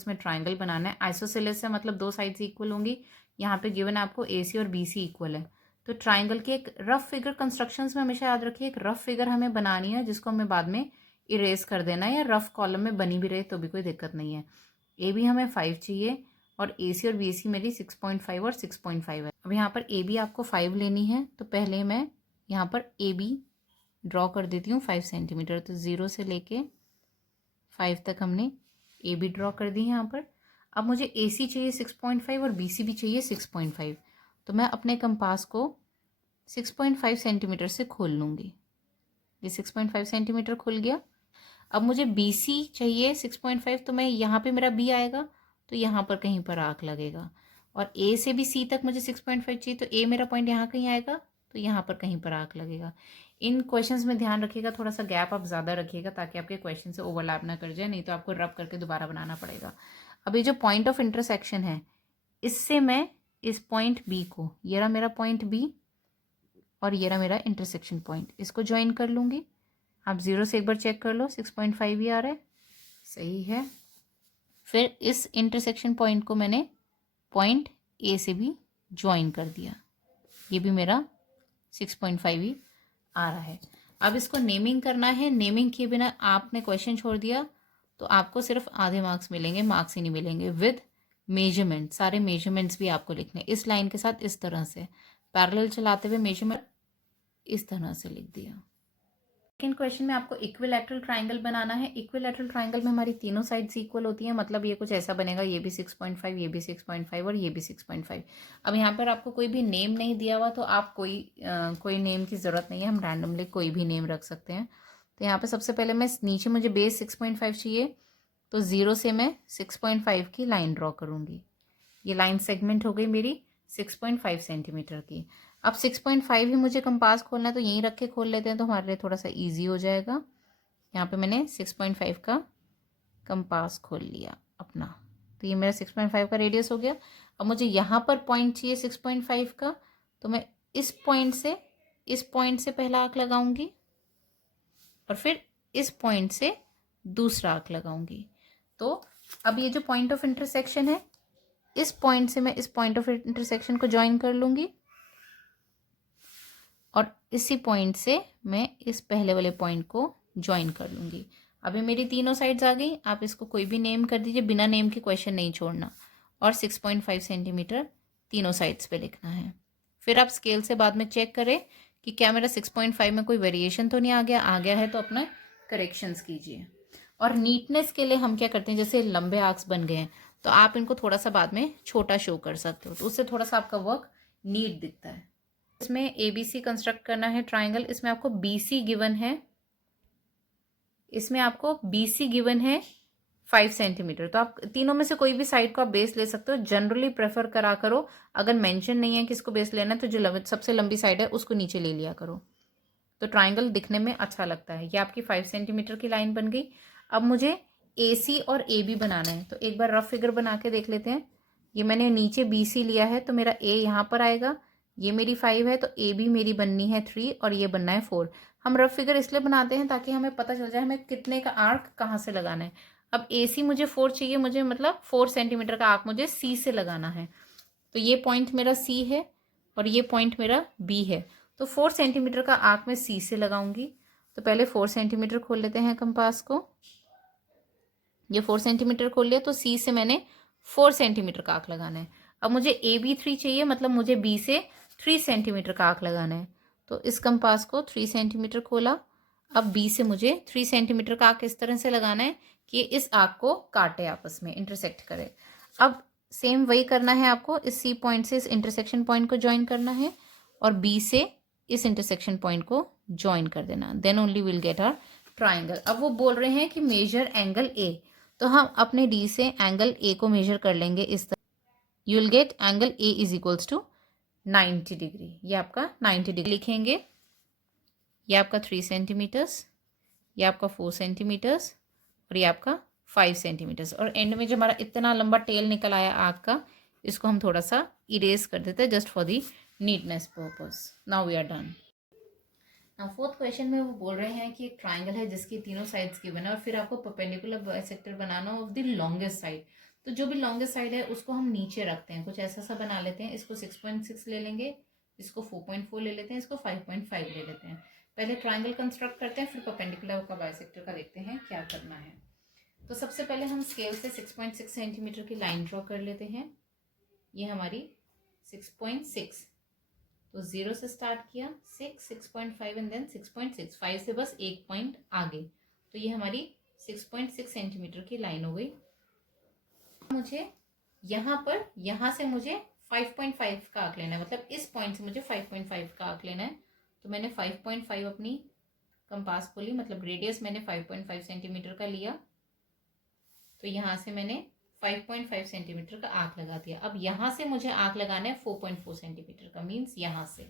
इसमें ट्राइंगल बनाना है। आइसोसेलेस है मतलब दो साइड्स इक्वल होंगी। यहाँ पे गिवन है आपको AC और BC इक्वल है। तो ट्राइंगल की एक रफ फिगर कंस्ट्रक्शंस में हमेशा याद रखिए, एक रफ फिगर हमें बनानी है जिसको हमें बाद में इरेज कर देना है, या रफ कॉलम में बनी भी रहे तो भी कोई दिक्कत नहीं है। AB हमें 5 चाहिए और AC और BC मेरी 6.5 और 6.5 है। अब यहाँ पर AB आपको 5 लेनी है, तो पहले मैं यहाँ पर AB ड्रॉ कर देती हूँ 5 सेंटीमीटर। तो 0 से लेके 5 तक हमने AB ड्रॉ कर दी है यहाँ पर। अब मुझे AC चाहिए 6.5 और BC भी चाहिए 6.5। तो मैं अपने कंपास को 6.5 सेंटीमीटर से खोल लूँगी। ये 6.5 सेंटीमीटर खुल गया। अब मुझे BC चाहिए 6.5, तो मैं यहाँ पे मेरा B आएगा, तो यहाँ पर कहीं पर आर्क लगेगा। और A से भी C तक मुझे 6.5 चाहिए, तो A मेरा पॉइंट यहाँ कहीं आएगा, तो यहाँ पर कहीं पर आर्क लगेगा। इन क्वेश्चंस में ध्यान रखिएगा, थोड़ा सा गैप आप ज़्यादा रखिएगा ताकि आपके क्वेश्चन से ओवरलैप ना कर जाए, नहीं तो आपको रब करके दोबारा बनाना पड़ेगा। अब ये जो पॉइंट ऑफ इंटरसेक्शन है, इससे मैं इस पॉइंट B को, ये रहा मेरा पॉइंट B और ये रहा मेरा इंटरसेक्शन पॉइंट, इसको ज्वाइन कर लूँगी। आप 0 से एक बार चेक कर लो, 6.5 ही आ रहा है, सही है। फिर इस इंटरसेक्शन पॉइंट को मैंने पॉइंट A से भी ज्वाइन कर दिया, ये भी मेरा 6.5 ही आ रहा है। अब इसको नेमिंग करना है। नेमिंग किए बिना आपने क्वेश्चन छोड़ दिया तो आपको सिर्फ आधे मार्क्स मिलेंगे, मार्क्स ही नहीं मिलेंगे। विद मेजरमेंट, सारे मेजरमेंट्स भी आपको लिखने, इस लाइन के साथ इस तरह से पैरेलल चलाते हुए मेजरमेंट इस तरह से लिख दिया। सेकेंड क्वेश्चन में आपको इक्विलैटरल ट्राइंगल बनाना है। इक्विलैटरल ट्राइंगल में हमारी तीनों साइड्स इक्वल होती हैं, मतलब ये कुछ ऐसा बनेगा, ये भी 6.5, ये भी 6.5 और ये भी 6.5। अब यहाँ पर आपको कोई भी नेम नहीं दिया हुआ, तो आप कोई नेम की ज़रूरत नहीं है, हम रैंडमली कोई भी नेम रख सकते हैं। तो यहाँ पर सबसे पहले मैं नीचे मुझे बेस 6.5 चाहिए, तो 0 से मैं 6.5 की लाइन ड्रॉ करूँगी। ये लाइन सेगमेंट हो गई मेरी 6.5 सेंटीमीटर की। अब 6.5 ही मुझे कंपास खोलना है, तो यहीं रख के खोल लेते हैं, तो हमारे लिए थोड़ा सा इजी हो जाएगा। यहाँ पे मैंने 6.5 का कंपास खोल लिया अपना, तो ये मेरा 6.5 का रेडियस हो गया। अब मुझे यहाँ पर पॉइंट चाहिए 6.5 का, तो मैं इस पॉइंट से पहला आर्क लगाऊंगी और फिर इस पॉइंट से दूसरा आर्क लगाऊंगी। तो अब ये जो पॉइंट ऑफ इंटरसेक्शन है, इस पॉइंट से मैं इस पॉइंट ऑफ इंटरसेक्शन को ज्वाइन कर लूँगी और इसी पॉइंट से मैं इस पहले वाले पॉइंट को ज्वाइन कर लूँगी। अभी मेरी तीनों साइड्स आ गई। आप इसको कोई भी नेम कर दीजिए, बिना नेम के क्वेश्चन नहीं छोड़ना। और 6.5 सेंटीमीटर तीनों साइड्स पे लिखना है। फिर आप स्केल से बाद में चेक करें कि क्या मेरा 6.5 में कोई वेरिएशन तो नहीं आ गया। आ गया है तो अपना करेक्शंस कीजिए। और नीटनेस के लिए हम क्या करते हैं, जैसे लंबे आर्क्स बन गए हैं तो आप इनको थोड़ा सा बाद में छोटा शो कर सकते हो, तो उससे थोड़ा सा आपका वर्क नीट दिखता है। इसमें ABC कंस्ट्रक्ट करना है ट्राइंगल। इसमें आपको BC गिवन है, इसमें आपको BC गिवन है 5 सेंटीमीटर। तो आप तीनों में से कोई भी साइड को आप बेस ले सकते हो। जनरली प्रेफर करा करो, अगर मेंशन नहीं है किसको बेस लेना है तो जो सबसे लंबी साइड है उसको नीचे ले लिया करो, तो ट्राइंगल दिखने में अच्छा लगता है। ये आपकी 5 सेंटीमीटर की लाइन बन गई। अब मुझे AC और AB बनाना है, तो एक बार रफ फिगर बना के देख लेते हैं। ये मैंने नीचे BC लिया है, तो मेरा A यहाँ पर आएगा, ये मेरी 5 है, तो AB मेरी बननी है 3 और ये बनना है 4। हम रफ फिगर इसलिए बनाते हैं ताकि हमें पता चल जाए हमें कितने का आर्क कहाँ से लगाना है। अब AC मुझे 4 चाहिए, मुझे मतलब 4 सेंटीमीटर का आर्क मुझे C से लगाना है। तो ये पॉइंट मेरा C है और ये पॉइंट मेरा B है, तो 4 सेंटीमीटर का आर्क मैं C से लगाऊंगी। तो पहले 4 सेंटीमीटर खोल लेते हैं कंपास को। ये 4 सेंटीमीटर खोल लिया, तो C से मैंने 4 सेंटीमीटर का आर्क लगाना है। अब मुझे AB 3 चाहिए, मतलब मुझे B से 3 सेंटीमीटर का आर्क लगाना है। तो इस कंपास को 3 सेंटीमीटर खोला। अब B से मुझे 3 सेंटीमीटर का आर्क इस तरह से लगाना है कि इस आर्क को काटे, आपस में इंटरसेक्ट करे। अब सेम वही करना है आपको, इस C पॉइंट से इस इंटरसेक्शन पॉइंट को ज्वाइन करना है और B से इस इंटरसेक्शन पॉइंट को ज्वाइन कर देना। Then only will get our triangle. अब वो बोल रहे हैं कि मेजर एंगल A, तो हम अपने D से एंगल A को मेजर कर लेंगे इस तरह। You will get angle A is equals to 90 degree. ये आपका 90 डिग्री लिखेंगे। ये आपका 3 सेंटीमीटर्स, ये आपका 4 सेंटीमीटर्स और ये आपका 5 सेंटीमीटर्स। और एंड में जो हमारा इतना लंबा टेल निकल आया आग का, इसको हम थोड़ा सा इरेज कर देते हैं just for the neatness purpose. Now we are done. Now fourth question में वो बोल रहे हैं कि एक ट्राइंगल है जिसकी तीनों साइड्स गिवन है और फिर आपको perpendicular bisector banana of the longest side. तो जो भी लॉन्गेस्ट साइड है उसको हम नीचे रखते हैं, कुछ ऐसा सा बना लेते हैं। इसको 6.6 ले लेंगे, इसको 4.4 ले लेते हैं, इसको 5.5 ले लेते हैं। पहले ट्राइंगल कंस्ट्रक्ट करते हैं, फिर परपेंडिकुलर का बाइसेक्टर का देखते हैं क्या करना है। तो सबसे पहले हम स्केल से 6.6 सेंटीमीटर की लाइन ड्रॉ कर लेते हैं। ये हमारी 6.6, तो 0 से स्टार्ट किया, 6, 6.5 एंड देन 6.6, 5 से बस एक पॉइंट आगे। तो ये हमारी 6.6 सेंटीमीटर की लाइन हो गई। मुझे यहाँ से मुझे 5.5 का आंक लेना है, मतलब इस पॉइंट से मुझे 5.5 का आंक लेना है। तो मैंने 5.5 अपनी कंपास को ली, मतलब रेडियस मैंने 5.5 सेंटीमीटर का लिया। तो यहाँ से मैंने 5.5 सेंटीमीटर का आंक लगा दिया। अब यहाँ से मुझे आंक लगाना है 4.4 सेंटीमीटर का, मीन्स यहाँ से।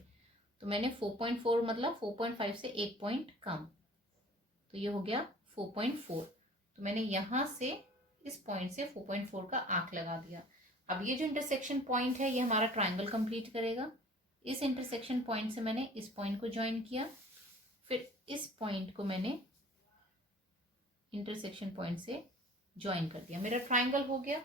तो मैंने 4.4 मतलब 4.5 से एक पॉइंट कम, तो ये हो गया 4.4। तो मैंने यहाँ से इस पॉइंट से 4.4 का आंक लगा दिया। अब ये जो इंटरसेक्शन पॉइंट है ये हमारा ट्राइंगल कंप्लीट करेगा। इस इंटरसेक्शन पॉइंट से मैंने इस पॉइंट को ज्वाइन किया, फिर इस पॉइंट को मैंने इंटरसेक्शन पॉइंट से ज्वाइन कर दिया। मेरा ट्राइंगल हो गया।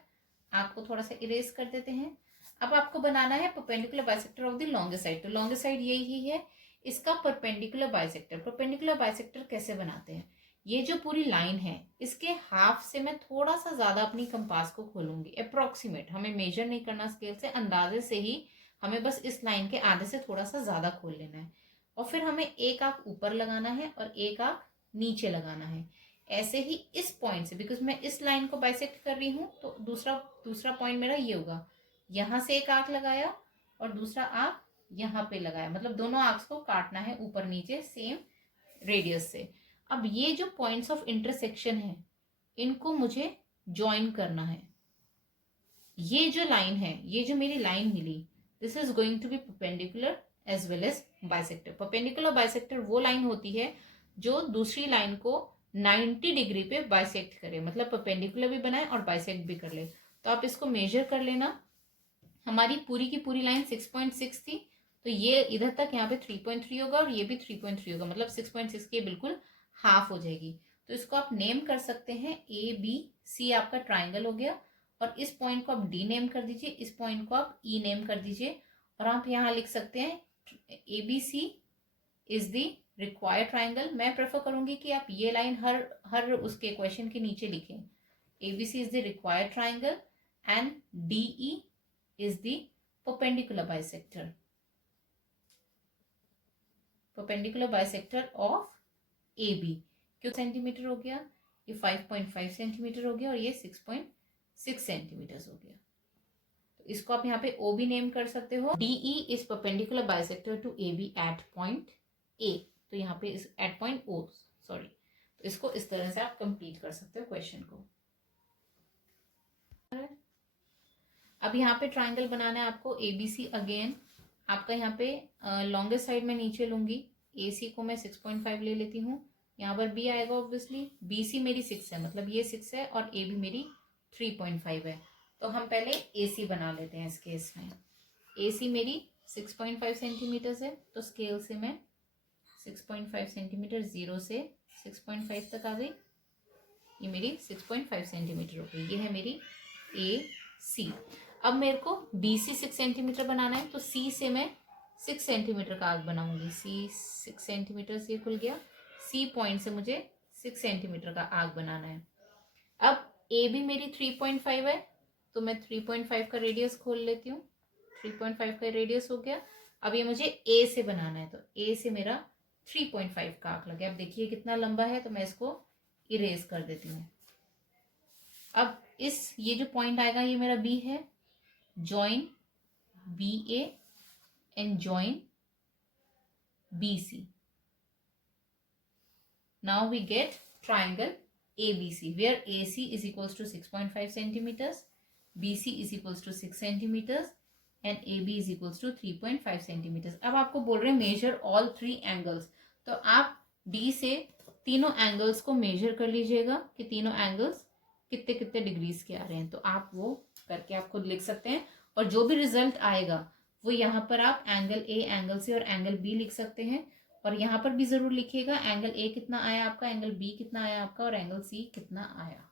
आपको थोड़ा सा इरेज कर देते हैं। अब आपको बनाना है perpendicular bisector of the longest side. तो लॉन्गेस्ट साइड यही है, इसका परपेंडिकुलर बाइसेक्टर। परपेंडिकुलर बाइसेक्टर कैसे बनाते हैं, ये जो पूरी लाइन है इसके हाफ से मैं थोड़ा सा ज्यादा अपनी कंपास को खोलूंगी, अप्रोक्सीमेट, हमें मेजर नहीं करना स्केल से, अंदाजे से ही हमें बस इस लाइन के आधे से थोड़ा सा ज्यादा खोल लेना है। और फिर हमें एक आंख ऊपर लगाना है और एक आंख नीचे लगाना है। ऐसे ही इस पॉइंट से, बिकॉज मैं इस लाइन को बाइसेक्ट कर रही हूँ, तो दूसरा पॉइंट मेरा ये होगा, यहाँ से एक आंख लगाया और दूसरा आंख यहाँ पे लगाया, मतलब दोनों आंख को काटना है ऊपर नीचे सेम रेडियस से। अब ये जो पॉइंट्स ऑफ इंटरसेक्शन है इनको मुझे ज्वाइन करना है। ये जो लाइन है, ये जो मेरी लाइन मिली, this is going to be perpendicular as well as bisector. Perpendicular bisector वो लाइन होती है जो दूसरी लाइन को 90 डिग्री पे बाइसेक्ट करे, मतलब परपेंडिकुलर भी बनाए और बाइसेक्ट भी कर ले। तो आप इसको मेजर कर लेना। हमारी पूरी की पूरी लाइन 6.6 थी, तो ये इधर तक यहाँ पे 3.3 होगा और ये भी 3.3 होगा, मतलब 6.6 की बिल्कुल हाफ हो जाएगी। तो इसको आप नेम कर सकते हैं ABC, आपका ट्राइंगल हो गया। और इस पॉइंट को आप D नेम कर दीजिए, इस पॉइंट को आप E नेम कर दीजिए। और आप यहाँ लिख सकते हैं ABC is the required triangle. मैं प्रेफर करूंगी कि आप ये लाइन हर उसके क्वेश्चन के नीचे लिखें। ABC is the required triangle and DE is the perpendicular bisector, perpendicular bisector of AB। क्यों सेंटीमीटर हो गया, ये 5.5 सेंटीमीटर हो गया और ये 6.6 सेंटीमीटर हो गया। तो इसको आप यहाँ पे O भी नेम कर सकते हो। DE is perpendicular bisector to AB at point A। तो यहाँ पे इस एट पॉइंट O, सॉरी। तो इसको इस तरह से आप कंप्लीट कर सकते हो क्वेश्चन को। अब यहाँ पे ट्राइंगल बनाना है आपको ABC। अगेन आपका यहाँ पे लॉन्गेस्ट साइड में नीचे लूंगी, AC को मैं 6.5 ले लेती हूँ। यहाँ पर B आएगा ऑब्वियसली, BC मेरी 6 है, मतलब ये 6 है और AB मेरी 3.5 है। तो हम पहले AC बना लेते हैं इस केस में। AC मेरी 6.5 सेंटीमीटर है, तो स्केल से मैं 6.5 सेंटीमीटर 0 से 6.5 तक आ गई। ये मेरी 6.5 सेंटीमीटर हो गई। ये है मेरी AC। अब मेरे को BC 6 सेंटीमीटर बनाना है, तो C से मैं 6 सेंटीमीटर का आर्क बनाऊंगी। C 6 सेंटीमीटर से खुल गया। C पॉइंट से मुझे 6 सेंटीमीटर का आर्क बनाना है। अब AB मेरी 3.5 है, तो मैं 3.5 का रेडियस खोल लेती हूँ। 3.5 का रेडियस हो गया। अब ये मुझे A से बनाना है, तो A से मेरा 3.5 का आर्क लग गया। अब देखिए कितना लंबा है, तो मैं इसको इरेज कर देती हूँ। अब ये जो पॉइंट आएगा ये मेरा B है। Join BA and join BC। Now we get triangle ABC where AC is equals to 6.5 centimeters, BC is equals to 6 centimeters and AB is equals to 3.5 centimeters। अब आपको बोल रहे हैं मेजर ऑल 3 एंगल्स, तो आप D से तीनों angles को मेजर कर लीजिएगा कि तीनों एंगल्स कितने कितने डिग्रीज के आ रहे हैं। तो आप वो करके आप खुद लिख सकते हैं और जो भी रिजल्ट आएगा वो यहाँ पर आप एंगल A, एंगल C और एंगल B लिख सकते हैं। और यहाँ पर भी जरूर लिखिएगा एंगल A कितना आया आपका, एंगल B कितना आया आपका और एंगल C कितना आया।